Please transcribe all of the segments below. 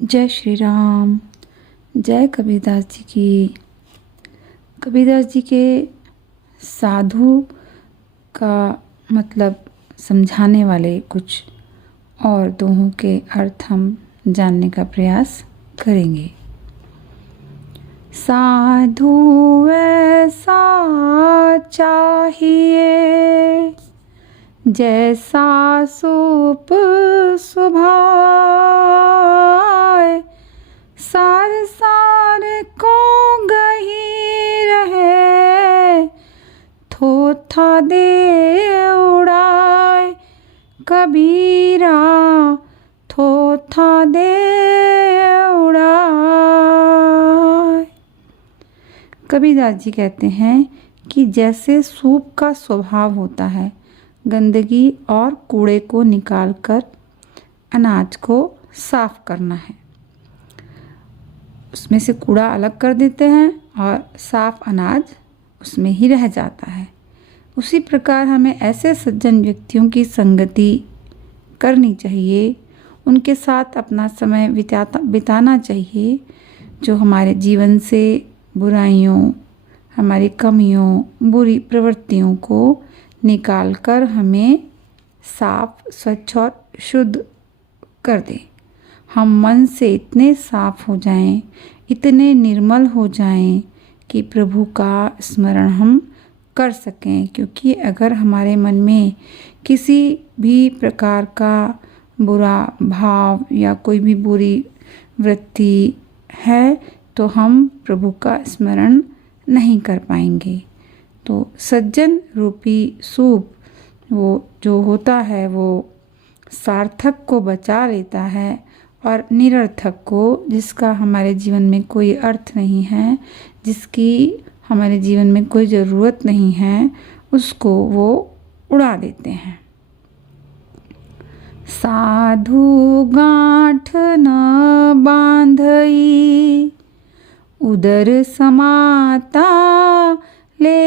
जय श्री राम। जय कबीरदास जी की। कबीरदास जी के साधु का मतलब समझाने वाले कुछ और दोहों के अर्थ हम जानने का प्रयास करेंगे। साधु ऐसा चाहिए जैसा सूप सुभाए, सार सार को गही रहे, थोथा दे उड़ाए, कबीरा थोथा दे उड़ाए। कबीरदास जी कहते हैं कि जैसे सूप का स्वभाव होता है गंदगी और कूड़े को निकालकर अनाज को साफ करना है, उसमें से कूड़ा अलग कर देते हैं और साफ अनाज उसमें ही रह जाता है। उसी प्रकार हमें ऐसे सज्जन व्यक्तियों की संगति करनी चाहिए, उनके साथ अपना समय बिताना चाहिए जो हमारे जीवन से बुराइयों, हमारी कमियों, बुरी प्रवृत्तियों को निकालकर हमें साफ, स्वच्छ और शुद्ध कर दे। हम मन से इतने साफ हो जाएं, इतने निर्मल हो जाएं कि प्रभु का स्मरण हम कर सकें। क्योंकि अगर हमारे मन में किसी भी प्रकार का बुरा भाव या कोई भी बुरी वृत्ति है तो हम प्रभु का स्मरण नहीं कर पाएंगे। तो सज्जन रूपी सूप वो जो होता है वो सार्थक को बचा लेता है और निरर्थक को, जिसका हमारे जीवन में कोई अर्थ नहीं है, जिसकी हमारे जीवन में कोई ज़रूरत नहीं है, उसको वो उड़ा देते हैं। साधु गांठ न बांधई, उदर समाता ले,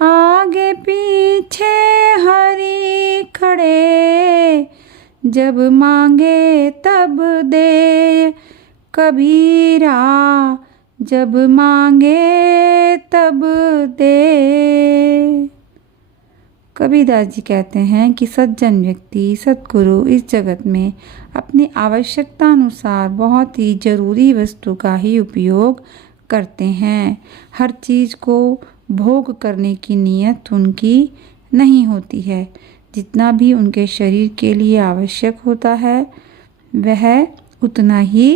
आगे पीछे हरि खड़े, जब मांगे तब दे, कबीरा जब मांगे तब दे। कबीरदास जी कहते हैं कि सज्जन व्यक्ति, सद्गुरु इस जगत में अपनी आवश्यकता अनुसार बहुत ही जरूरी वस्तु का ही उपयोग करते हैं। हर चीज़ को भोग करने की नीयत उनकी नहीं होती है। जितना भी उनके शरीर के लिए आवश्यक होता है वह उतना ही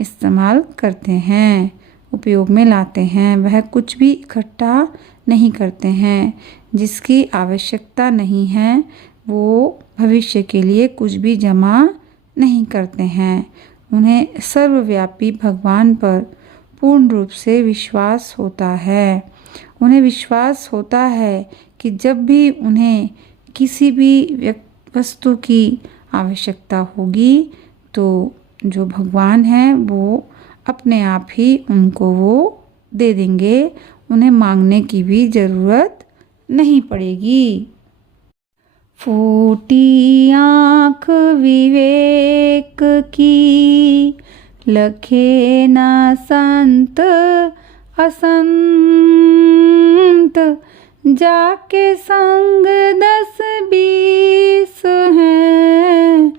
इस्तेमाल करते हैं, उपयोग में लाते हैं। वह कुछ भी इकट्ठा नहीं करते हैं। जिसकी आवश्यकता नहीं है वो भविष्य के लिए कुछ भी जमा नहीं करते हैं। उन्हें सर्वव्यापी भगवान पर पूर्ण रूप से विश्वास होता है। उन्हें विश्वास होता है कि जब भी उन्हें किसी भी वस्तु की आवश्यकता होगी तो जो भगवान हैं वो अपने आप ही उनको वो दे देंगे। उन्हें मांगने की भी ज़रूरत नहीं पड़ेगी। फूटी आँख विवेक की, लखे न संत असंत, जाके संग 10-20 हैं,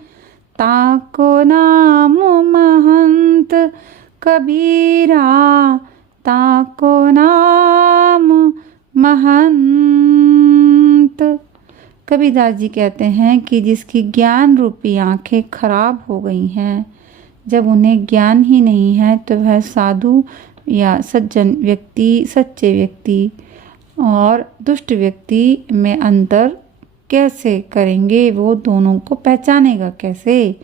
ताको नाम महंत, कबीरा ताको नाम महंत। कबीरदास जी कहते हैं कि जिसकी ज्ञान रूपी आँखें खराब हो गई हैं, जब उन्हें ज्ञान ही नहीं है तो वह साधु या सज्जन व्यक्ति, सच्चे व्यक्ति और दुष्ट व्यक्ति में अंतर कैसे करेंगे? वो दोनों को पहचानेगा कैसे?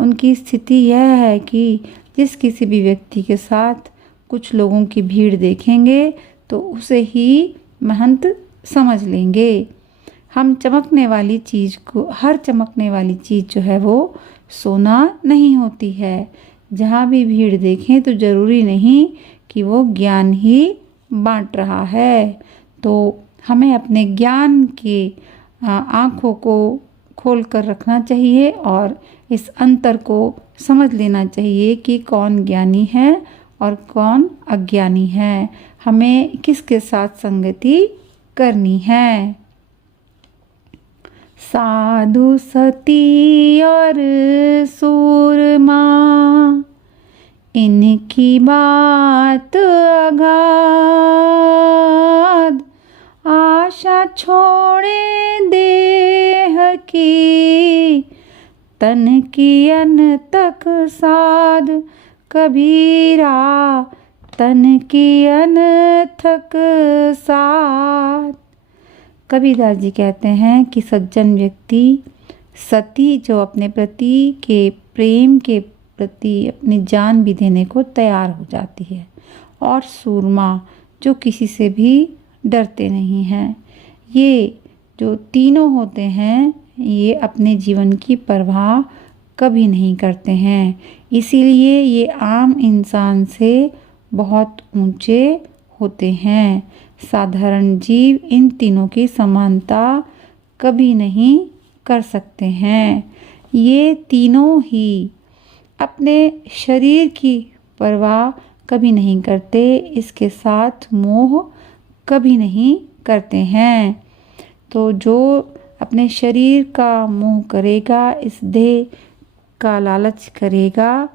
उनकी स्थिति यह है कि जिस किसी भी व्यक्ति के साथ कुछ लोगों की भीड़ देखेंगे तो उसे ही महंत समझ लेंगे। हम चमकने वाली चीज़ को, हर चमकने वाली चीज़ जो है वो सोना नहीं होती है। जहाँ भी भीड़ देखें तो ज़रूरी नहीं कि वो ज्ञान ही बांट रहा है। तो हमें अपने ज्ञान की आँखों को खोल कर रखना चाहिए और इस अंतर को समझ लेना चाहिए कि कौन ज्ञानी है और कौन अज्ञानी है, हमें किसके साथ संगति करनी है। साधु सती और सूरमा इनकी बात अगाध, आशा छोड़े देह की तन की अन तक साध, कबीरा तन की अन तक साध। कबीरदास जी कहते हैं कि सज्जन व्यक्ति सती जो अपने प्रति के प्रेम के प्रति अपनी जान भी देने को तैयार हो जाती है, और सूरमा जो किसी से भी डरते नहीं हैं। ये जो तीनों होते हैं ये अपने जीवन की परवाह कभी नहीं करते हैं, इसीलिए ये आम इंसान से बहुत ऊंचे होते हैं। साधारण जीव इन तीनों की समानता कभी नहीं कर सकते हैं। ये तीनों ही अपने शरीर की परवाह कभी नहीं करते, इसके साथ मोह कभी नहीं करते हैं। तो जो अपने शरीर का मोह करेगा, इस देह का लालच करेगा,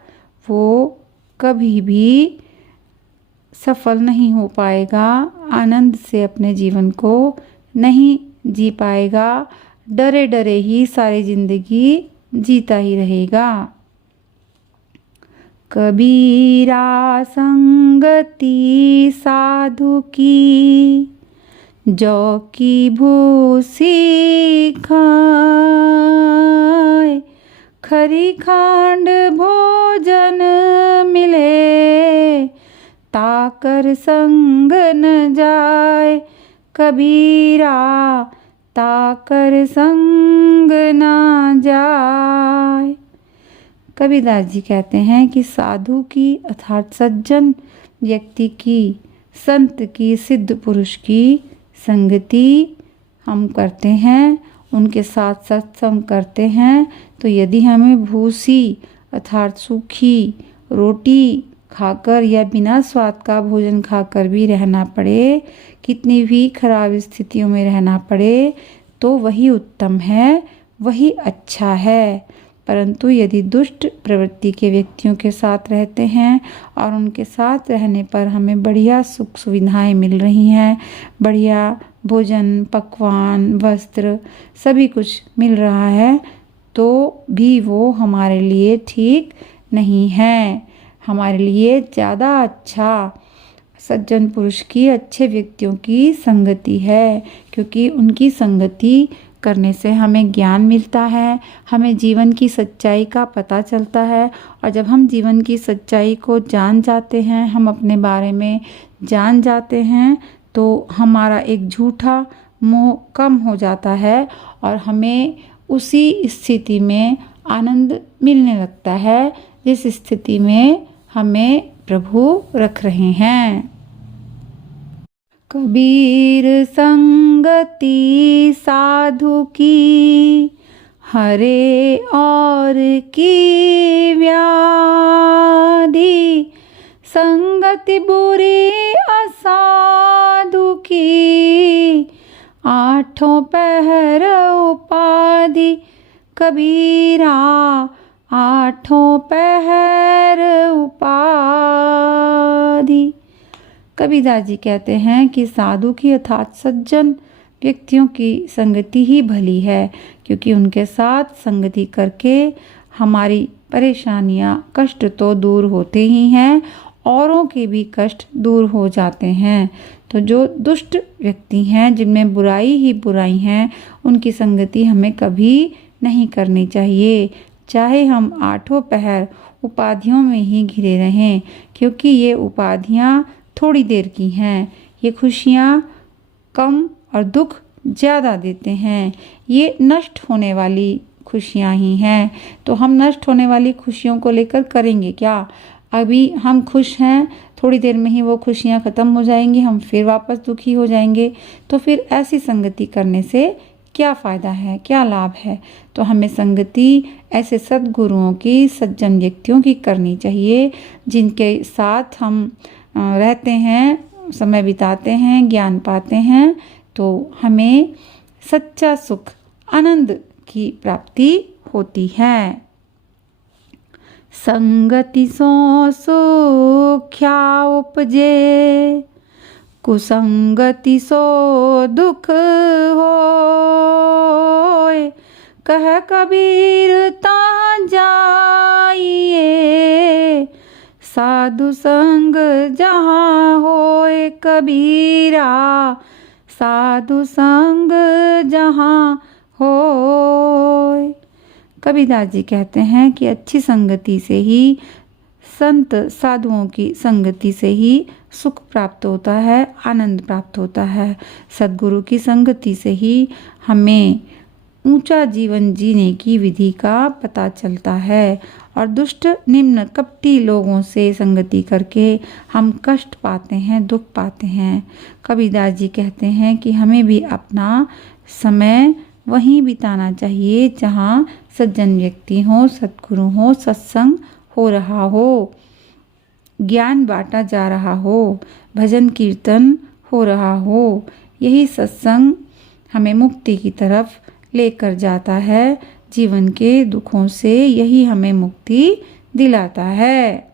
वो कभी भी सफल नहीं हो पाएगा, आनंद से अपने जीवन को नहीं जी पाएगा, डरे डरे ही सारी जिंदगी जीता ही रहेगा। कबीरा संगति साधु की, जो की भूसी खाए, खरी खांड भोजन मिले, ताकर संग न जाए, कबीरा ताकर संग न जाए। कबीरदास जी कहते हैं कि साधु की अर्थात सज्जन व्यक्ति की, संत की, सिद्ध पुरुष की संगति हम करते हैं, उनके साथ सत्संग करते हैं, तो यदि हमें भूसी अर्थात सूखी रोटी खाकर या बिना स्वाद का भोजन खाकर भी रहना पड़े, कितनी भी खराब स्थितियों में रहना पड़े, तो वही उत्तम है, वही अच्छा है। परंतु यदि दुष्ट प्रवृत्ति के व्यक्तियों के साथ रहते हैं और उनके साथ रहने पर हमें बढ़िया सुख सुविधाएं मिल रही हैं, बढ़िया भोजन, पकवान, वस्त्र सभी कुछ मिल रहा है, तो भी वो हमारे लिए ठीक नहीं है। हमारे लिए ज़्यादा अच्छा सज्जन पुरुष की, अच्छे व्यक्तियों की संगति है, क्योंकि उनकी संगति करने से हमें ज्ञान मिलता है, हमें जीवन की सच्चाई का पता चलता है, और जब हम जीवन की सच्चाई को जान जाते हैं, हम अपने बारे में जान जाते हैं, तो हमारा एक झूठा मोह कम हो जाता है और हमें उसी स्थिति में आनंद मिलने लगता है जिस स्थिति में हमें प्रभु रख रहे हैं। कबीर संगति साधु की, हरे और की व्याधि, संगति बुरी असाधु की, आठों पहर उपाधि, कबीरा आठों पहर उपाधि। कबीरदास जी कहते हैं कि साधु की अर्थात सज्जन व्यक्तियों की संगति ही भली है, क्योंकि उनके साथ संगति करके हमारी परेशानियां, कष्ट तो दूर होते ही हैं, औरों के भी कष्ट दूर हो जाते हैं। तो जो दुष्ट व्यक्ति हैं, जिनमें बुराई ही बुराई हैं, उनकी संगति हमें कभी नहीं करनी चाहिए, चाहे हम आठों पहर उपाधियों में ही घिरे रहें, क्योंकि ये उपाधियां थोड़ी देर की हैं, ये खुशियाँ कम और दुख ज़्यादा देते हैं, ये नष्ट होने वाली खुशियाँ ही हैं। तो हम नष्ट होने वाली खुशियों को लेकर करेंगे क्या? अभी हम खुश हैं, थोड़ी देर में ही वो खुशियाँ ख़त्म हो जाएंगी, हम फिर वापस दुखी हो जाएंगे। तो फिर ऐसी संगति करने से क्या फ़ायदा है, क्या लाभ है। तो हमें संगति ऐसे सद्गुरुओं की, सज्जन व्यक्तियों की करनी चाहिए, जिनके साथ हम रहते हैं, समय बिताते हैं, ज्ञान पाते हैं, तो हमें सच्चा सुख, आनंद की प्राप्ति होती है। संगति सो सुख्या उपजे, कुसंगति सो दुख होय। कह कबीर ता जाइए, साधु संग जहाँ होय कबीरा, साधु संग जहाँ होय। कबीरदास जी कहते हैं कि अच्छी संगति से ही, संत साधुओं की संगति से ही सुख प्राप्त होता है, आनंद प्राप्त होता है। सद्गुरु की संगति से ही हमें ऊंचा जीवन जीने की विधि का पता चलता है। और दुष्ट, निम्न, कपटी लोगों से संगति करके हम कष्ट पाते हैं, दुख पाते हैं। कबीरदास जी कहते हैं कि हमें भी अपना समय वहीं बिताना चाहिए जहाँ सज्जन व्यक्ति हो, सद्गुरु हो, सत्संग हो रहा हो, ज्ञान बांटा जा रहा हो, भजन कीर्तन हो रहा हो। यही सत्संग हमें मुक्ति की तरफ लेकर जाता है, जीवन के दुखों से यही हमें मुक्ति दिलाता है।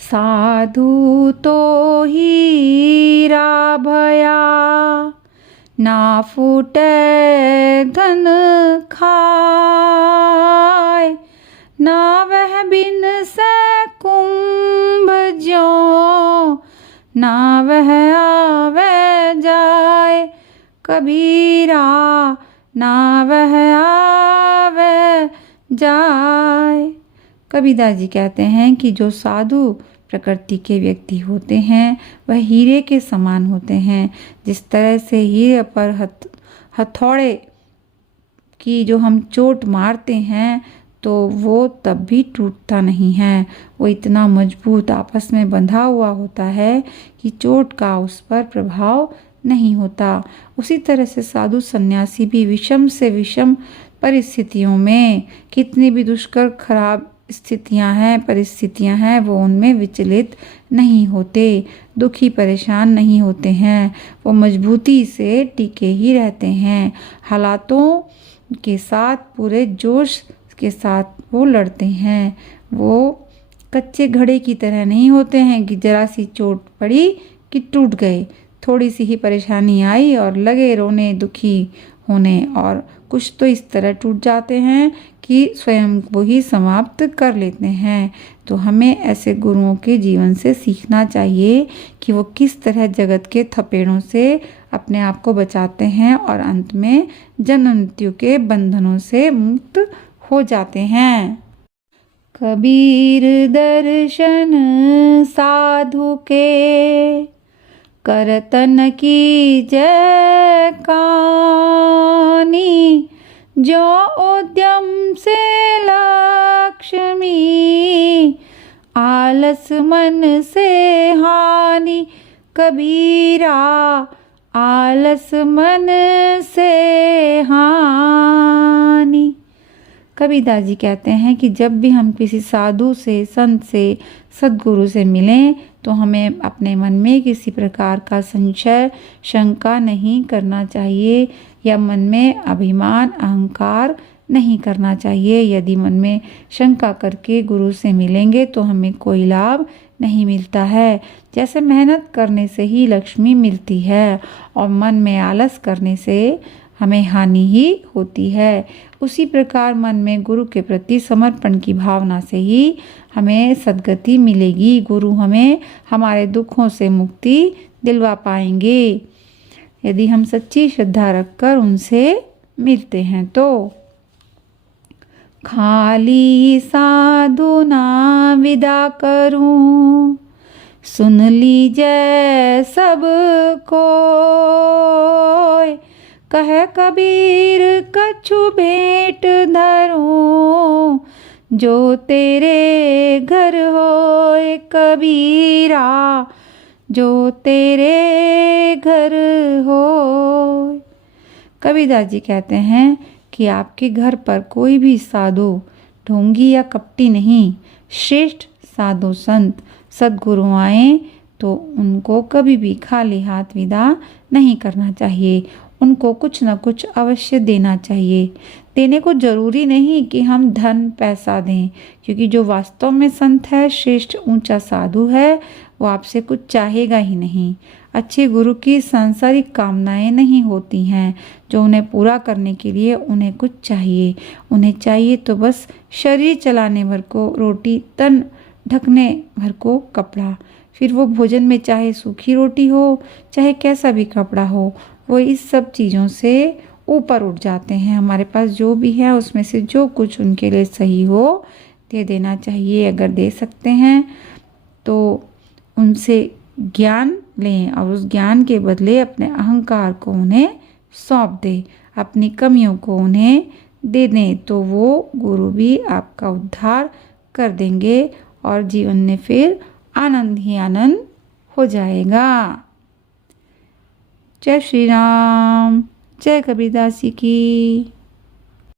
साधु तो हीरा भया, ना फूटे धन खाए, ना वह बिन से कुंभ ज्यों, ना वह आवे जाए कबीरा, ना वह आवे जाए। कबीरदास जी कहते हैं कि जो साधु प्रकृति के व्यक्ति होते हैं वह हीरे के समान होते हैं। जिस तरह से हीरे पर हथौड़े की जो हम चोट मारते हैं तो वो तब भी टूटता नहीं है, वो इतना मजबूत आपस में बंधा हुआ होता है कि चोट का उस पर प्रभाव नहीं होता। उसी तरह से साधु सन्यासी भी विषम से विषम परिस्थितियों में, कितनी भी दुष्कर खराब स्थितियां हैं, परिस्थितियां हैं, वो उनमें विचलित नहीं होते, दुखी परेशान नहीं होते हैं, वो मजबूती से टिके ही रहते हैं। हालातों के साथ पूरे जोश के साथ वो लड़ते हैं। वो कच्चे घड़े की तरह नहीं होते हैं कि जरा सी चोट पड़ी कि टूट गए, थोड़ी सी ही परेशानी आई और लगे रोने, दुखी होने, और कुछ तो इस तरह टूट जाते हैं कि स्वयं को ही समाप्त कर लेते हैं। तो हमें ऐसे गुरुओं के जीवन से सीखना चाहिए कि वो किस तरह जगत के थपेड़ों से अपने आप को बचाते हैं और अंत में जन्म मृत्यु के बंधनों से मुक्त हो जाते हैं। कबीर दर्शन साधु के, करतन की जय कानी, जो उद्यम से लक्ष्मी, आलस मन से हानि कबीरा, आलस मन से हानि। कबीरदास जी कहते हैं कि जब भी हम किसी साधु से, संत से, सद्गुरु से मिलें तो हमें अपने मन में किसी प्रकार का संशय, शंका नहीं करना चाहिए, या मन में अभिमान, अहंकार नहीं करना चाहिए। यदि मन में शंका करके गुरु से मिलेंगे तो हमें कोई लाभ नहीं मिलता है। जैसे मेहनत करने से ही लक्ष्मी मिलती है और मन में आलस करने से हमें हानि ही होती है, उसी प्रकार मन में गुरु के प्रति समर्पण की भावना से ही हमें सद्गति मिलेगी। गुरु हमें हमारे दुखों से मुक्ति दिलवा पाएंगे यदि हम सच्ची श्रद्धा रखकर उनसे मिलते हैं तो। खाली साधु ना विदा करूं, सुन लीजिए सब कोय, कह कबीर कछु भेंट धरूं, जो तेरे घर होए कबीरा, जो तेरे घर होए। कबीरदास जी कहते हैं कि आपके घर पर कोई भी साधु ढोंगी या कपटी नहीं, श्रेष्ठ साधु संत सद्गुरु आए तो उनको कभी भी खाली हाथ विदा नहीं करना चाहिए। उनको कुछ न कुछ अवश्य देना चाहिए। देने को जरूरी नहीं कि हम धन पैसा दें, क्योंकि जो वास्तव में संत है, श्रेष्ठ ऊंचा साधु है, वो आपसे कुछ चाहेगा ही नहीं। अच्छे गुरु की सांसारिक कामनाएं नहीं होती हैं जो उन्हें पूरा करने के लिए उन्हें कुछ चाहिए। उन्हें चाहिए तो बस शरीर चलाने भर को रोटी, तन ढकने भर को कपड़ा। फिर वो भोजन में चाहे सूखी रोटी हो, चाहे कैसा भी कपड़ा हो, वो इस सब चीज़ों से ऊपर उठ जाते हैं। हमारे पास जो भी है उसमें से जो कुछ उनके लिए सही हो दे देना चाहिए। अगर दे सकते हैं तो उनसे ज्ञान लें और उस ज्ञान के बदले अपने अहंकार को उन्हें सौंप दें, अपनी कमियों को उन्हें दे दें, तो वो गुरु भी आपका उद्धार कर देंगे और जीवन में फिर आनंद ही आनंद हो जाएगा। जय श्री राम, जय कबीरदास जी की।